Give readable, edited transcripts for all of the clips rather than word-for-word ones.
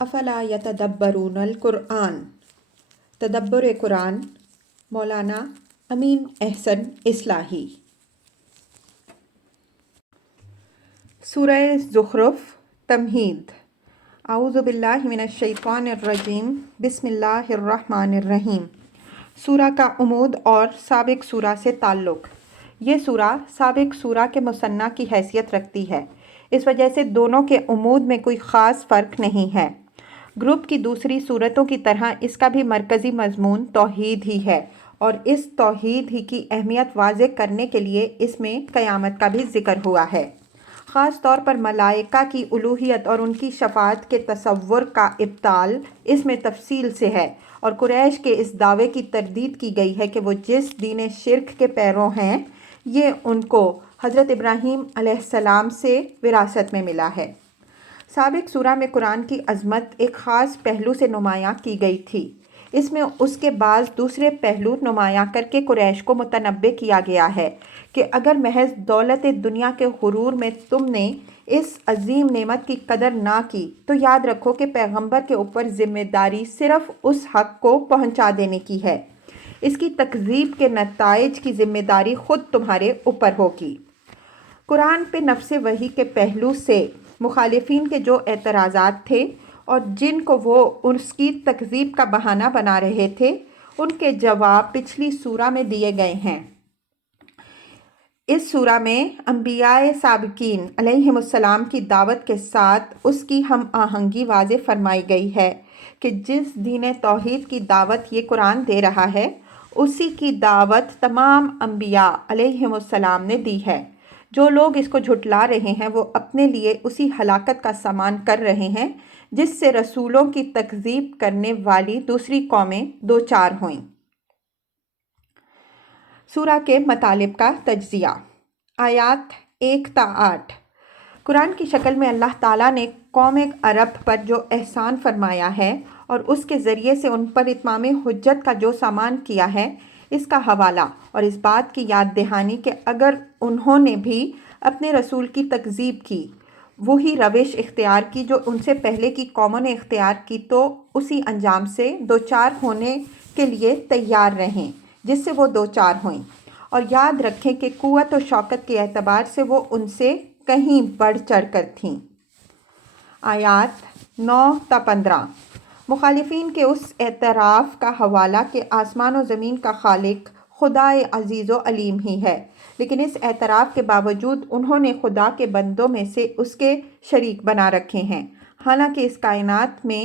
افلا یتدبرون القرآن، تدبر قرآن، مولانا امین احسن اصلاحی۔ سورہ زخرف، تمہید۔ اعوذ باللہ من الشیطان الرجیم، بسم اللہ الرحمن الرحیم۔ سورہ کا عمود اور سابق سورہ سے تعلق۔ یہ سورہ سابق سورہ کے مثنیٰ کی حیثیت رکھتی ہے، اس وجہ سے دونوں کے عمود میں کوئی خاص فرق نہیں ہے۔ گروپ کی دوسری سورتوں کی طرح اس کا بھی مرکزی مضمون توحید ہی ہے، اور اس توحید ہی کی اہمیت واضح کرنے کے لیے اس میں قیامت کا بھی ذکر ہوا ہے۔ خاص طور پر ملائکہ کی الوہیت اور ان کی شفاعت کے تصور کا ابطال اس میں تفصیل سے ہے، اور قریش کے اس دعوے کی تردید کی گئی ہے کہ وہ جس دین شرک کے پیرو ہیں، یہ ان کو حضرت ابراہیم علیہ السلام سے وراثت میں ملا ہے۔ سابق سورہ میں قرآن کی عظمت ایک خاص پہلو سے نمایاں کی گئی تھی۔ اس میں اس کے بعض دوسرے پہلو نمایاں کر کے قریش کو متنبہ کیا گیا ہے کہ اگر محض دولت دنیا کے غرور میں تم نے اس عظیم نعمت کی قدر نہ کی تو یاد رکھو کہ پیغمبر کے اوپر ذمہ داری صرف اس حق کو پہنچا دینے کی ہے۔ اس کی تکذیب کے نتائج کی ذمہ داری خود تمہارے اوپر ہوگی۔ قرآن پہ نفس وحی کے پہلو سے مخالفین کے جو اعتراضات تھے اور جن کو وہ اس کی تکذیب کا بہانہ بنا رہے تھے، ان کے جواب پچھلی سورہ میں دیے گئے ہیں۔ اس سورہ میں انبیاء سابقین علیہم السلام کی دعوت کے ساتھ اس کی ہم آہنگی واضح فرمائی گئی ہے کہ جس دین توحید کی دعوت یہ قرآن دے رہا ہے، اسی کی دعوت تمام انبیاء علیہم السلام نے دی ہے۔ جو لوگ اس کو جھٹلا رہے ہیں وہ اپنے لیے اسی ہلاکت کا سامان کر رہے ہیں جس سے رسولوں کی تکذیب کرنے والی دوسری قومیں دوچار ہوئیں۔ سورہ کے مطالب کا تجزیہ۔ آیات 1 تا 8۔ قرآن کی شکل میں اللہ تعالیٰ نے قوم عرب پر جو احسان فرمایا ہے اور اس کے ذریعے سے ان پر اتمام حجت کا جو سامان کیا ہے، اس کا حوالہ اور اس بات کی یاد دہانی کہ اگر انہوں نے بھی اپنے رسول کی تکذیب کی، وہی روش اختیار کی جو ان سے پہلے کی قوموں نے اختیار کی، تو اسی انجام سے دوچار ہونے کے لیے تیار رہیں جس سے وہ دوچار ہوئیں، اور یاد رکھیں کہ قوت و شوکت کے اعتبار سے وہ ان سے کہیں بڑھ چڑھ کر تھیں۔ آیات 9 تا 15۔ مخالفین کے اس اعتراف کا حوالہ کہ آسمان و زمین کا خالق خدائے عزیز و علیم ہی ہے، لیکن اس اعتراف کے باوجود انہوں نے خدا کے بندوں میں سے اس کے شریک بنا رکھے ہیں، حالانکہ اس کائنات میں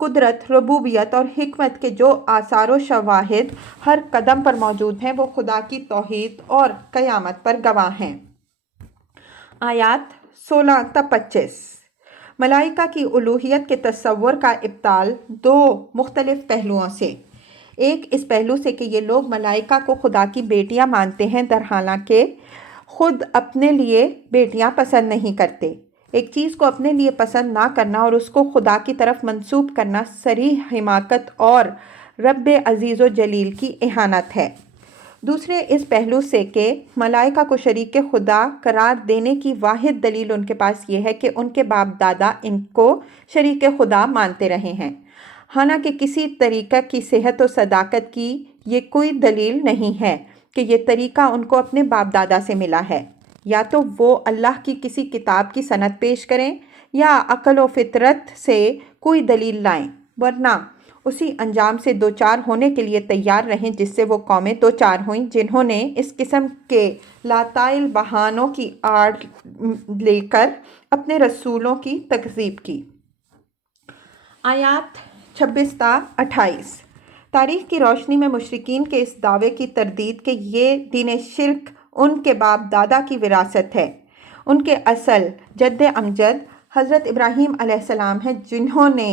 قدرت، ربوبیت اور حکمت کے جو آثار و شواہد ہر قدم پر موجود ہیں وہ خدا کی توحید اور قیامت پر گواہ ہیں۔ آیات 16 تا 25۔ ملائکہ کی الوہیت کے تصور کا ابطال دو مختلف پہلوؤں سے۔ ایک اس پہلو سے کہ یہ لوگ ملائکہ کو خدا کی بیٹیاں مانتے ہیں درحالانکہ خود اپنے لیے بیٹیاں پسند نہیں کرتے۔ ایک چیز کو اپنے لیے پسند نہ کرنا اور اس کو خدا کی طرف منسوب کرنا صریح حماقت اور رب عزیز و جلیل کی اہانت ہے۔ دوسرے اس پہلو سے کہ ملائکہ کو شریک خدا قرار دینے کی واحد دلیل ان کے پاس یہ ہے کہ ان کے باپ دادا ان کو شریک خدا مانتے رہے ہیں، حالانکہ کسی طریقہ کی صحت و صداقت کی یہ کوئی دلیل نہیں ہے کہ یہ طریقہ ان کو اپنے باپ دادا سے ملا ہے۔ یا تو وہ اللہ کی کسی کتاب کی سند پیش کریں یا عقل و فطرت سے کوئی دلیل لائیں، ورنہ اسی انجام سے دوچار ہونے کے لیے تیار رہیں جس سے وہ قومیں دوچار ہوئیں جنہوں نے اس قسم کے لاطائل بہانوں کی آڑ لے کر اپنے رسولوں کی تکذیب کی۔ آیات 26 تا 28۔ تاریخ کی روشنی میں مشرکین کے اس دعوے کی تردید کہ یہ دین شرک ان کے باپ دادا کی وراثت ہے۔ ان کے اصل جد امجد حضرت ابراہیم علیہ السلام ہیں جنہوں نے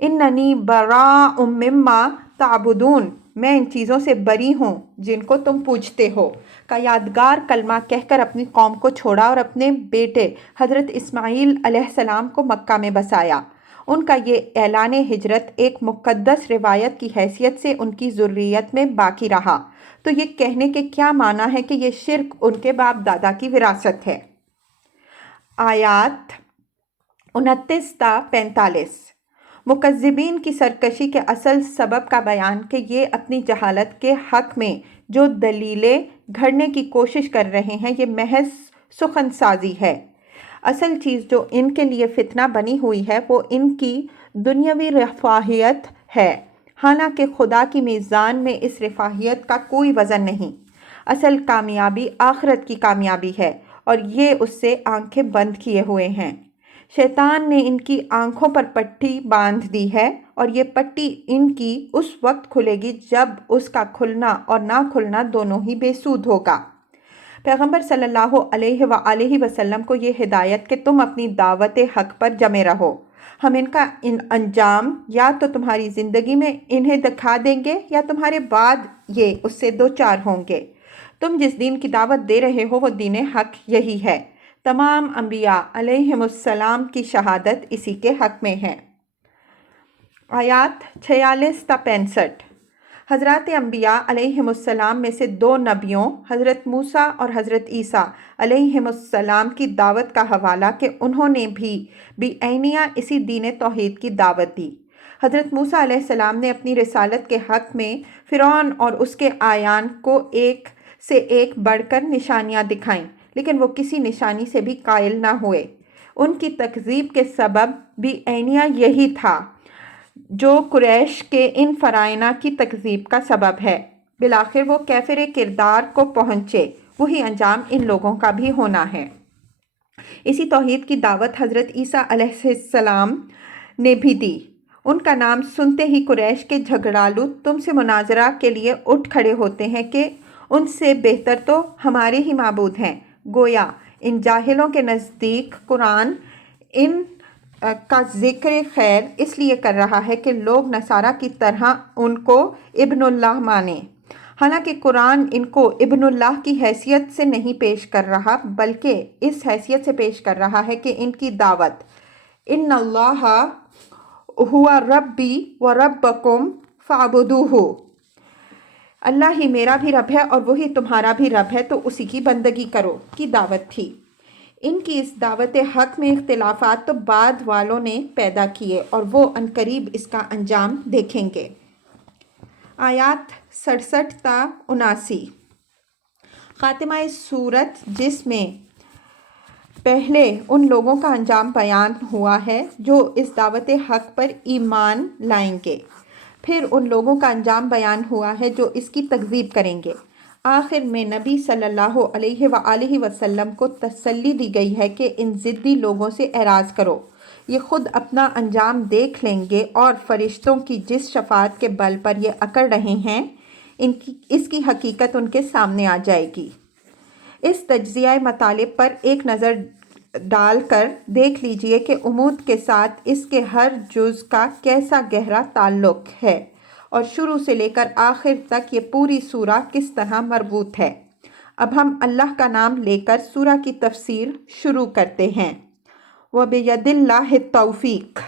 اننی براء مما تعبدون، میں ان چیزوں سے بری ہوں جن کو تم پوجتے ہو، کا یادگار کلمہ کہہ کر اپنی قوم کو چھوڑا اور اپنے بیٹے حضرت اسماعیل علیہ السلام کو مکہ میں بسایا۔ ان کا یہ اعلان ہجرت ایک مقدس روایت کی حیثیت سے ان کی ذریت میں باقی رہا، تو یہ کہنے کے کیا معنی ہے کہ یہ شرک ان کے باپ دادا کی وراثت ہے۔ آیات 29 تا 45۔ مکذبین کی سرکشی کے اصل سبب کا بیان کہ یہ اپنی جہالت کے حق میں جو دلیلیں گھڑنے کی کوشش کر رہے ہیں یہ محض سخن سازی ہے۔ اصل چیز جو ان کے لیے فتنہ بنی ہوئی ہے وہ ان کی دنیاوی رفاہیت ہے، حالانکہ خدا کی میزان میں اس رفاہیت کا کوئی وزن نہیں۔ اصل کامیابی آخرت کی کامیابی ہے اور یہ اس سے آنکھیں بند کیے ہوئے ہیں۔ شیطان نے ان کی آنکھوں پر پٹی باندھ دی ہے اور یہ پٹی ان کی اس وقت کھلے گی جب اس کا کھلنا اور نہ کھلنا دونوں ہی بے سود ہوگا۔ پیغمبر صلی اللہ علیہ وآلہ وسلم کو یہ ہدایت کہ تم اپنی دعوت حق پر جمے رہو، ہم ان کا انجام یا تو تمہاری زندگی میں انہیں دکھا دیں گے یا تمہارے بعد یہ اس سے دوچار ہوں گے۔ تم جس دین کی دعوت دے رہے ہو وہ دین حق یہی ہے۔ تمام انبیاء علیہم السلام کی شہادت اسی کے حق میں ہے۔ آیات 46 تا 65۔ حضرات انبیاء علیہم السلام میں سے دو نبیوں حضرت موسیٰ اور حضرت عیسیٰ علیہم السلام کی دعوت کا حوالہ کہ انہوں نے بھی بعینیہ اسی دین توحید کی دعوت دی۔ حضرت موسیٰ علیہ السلام نے اپنی رسالت کے حق میں فرعون اور اس کے اعیان کو ایک سے ایک بڑھ کر نشانیاں دکھائیں، لیکن وہ کسی نشانی سے بھی قائل نہ ہوئے۔ ان کی تکذیب کے سبب بعینیہ یہی تھا جو قریش کے ان فرائض کی تکذیب کا سبب ہے۔ بالآخر وہ کیفر کردار کو پہنچے، وہی انجام ان لوگوں کا بھی ہونا ہے۔ اسی توحید کی دعوت حضرت عیسیٰ علیہ السلام نے بھی دی۔ ان کا نام سنتے ہی قریش کے جھگڑالو تم سے مناظرہ کے لیے اٹھ کھڑے ہوتے ہیں کہ ان سے بہتر تو ہمارے ہی معبود ہیں۔ گویا ان جاہلوں کے نزدیک قرآن ان کا ذکر خیر اس لیے کر رہا ہے کہ لوگ نصارہ کی طرح ان کو ابن اللہ مانیں، حالانکہ قرآن ان کو ابن اللہ کی حیثیت سے نہیں پیش کر رہا بلکہ اس حیثیت سے پیش کر رہا ہے کہ ان کی دعوت ان اللہ هو ربی و ربکم فاعبدوہ، اللہ ہی میرا بھی رب ہے اور وہی تمہارا بھی رب ہے تو اسی کی بندگی کرو کی دعوت تھی۔ ان کی اس دعوت حق میں اختلافات تو بعد والوں نے پیدا کیے اور وہ عنقریب اس کا انجام دیکھیں گے۔ آیات 67 تا 79۔ خاتمہ سورت جس میں پہلے ان لوگوں کا انجام بیان ہوا ہے جو اس دعوت حق پر ایمان لائیں گے، پھر ان لوگوں کا انجام بیان ہوا ہے جو اس کی تکذیب کریں گے۔ آخر میں نبی صلی اللہ علیہ وآلہ وسلم کو تسلی دی گئی ہے کہ ان ضدی لوگوں سے اعراض کرو، یہ خود اپنا انجام دیکھ لیں گے اور فرشتوں کی جس شفاعت کے بل پر یہ اکڑ رہے ہیں اس کی حقیقت ان کے سامنے آ جائے گی۔ اس تجزیہ مطالب پر ایک نظر ڈال کر دیکھ لیجئے کہ عمود کے ساتھ اس کے ہر جز کا کیسا گہرا تعلق ہے اور شروع سے لے کر آخر تک یہ پوری سورہ کس طرح مربوط ہے۔ اب ہم اللہ کا نام لے کر سورہ کی تفسیر شروع کرتے ہیں۔ وَبِيَدِ اللَّهِ التَّوْفِيقُ۔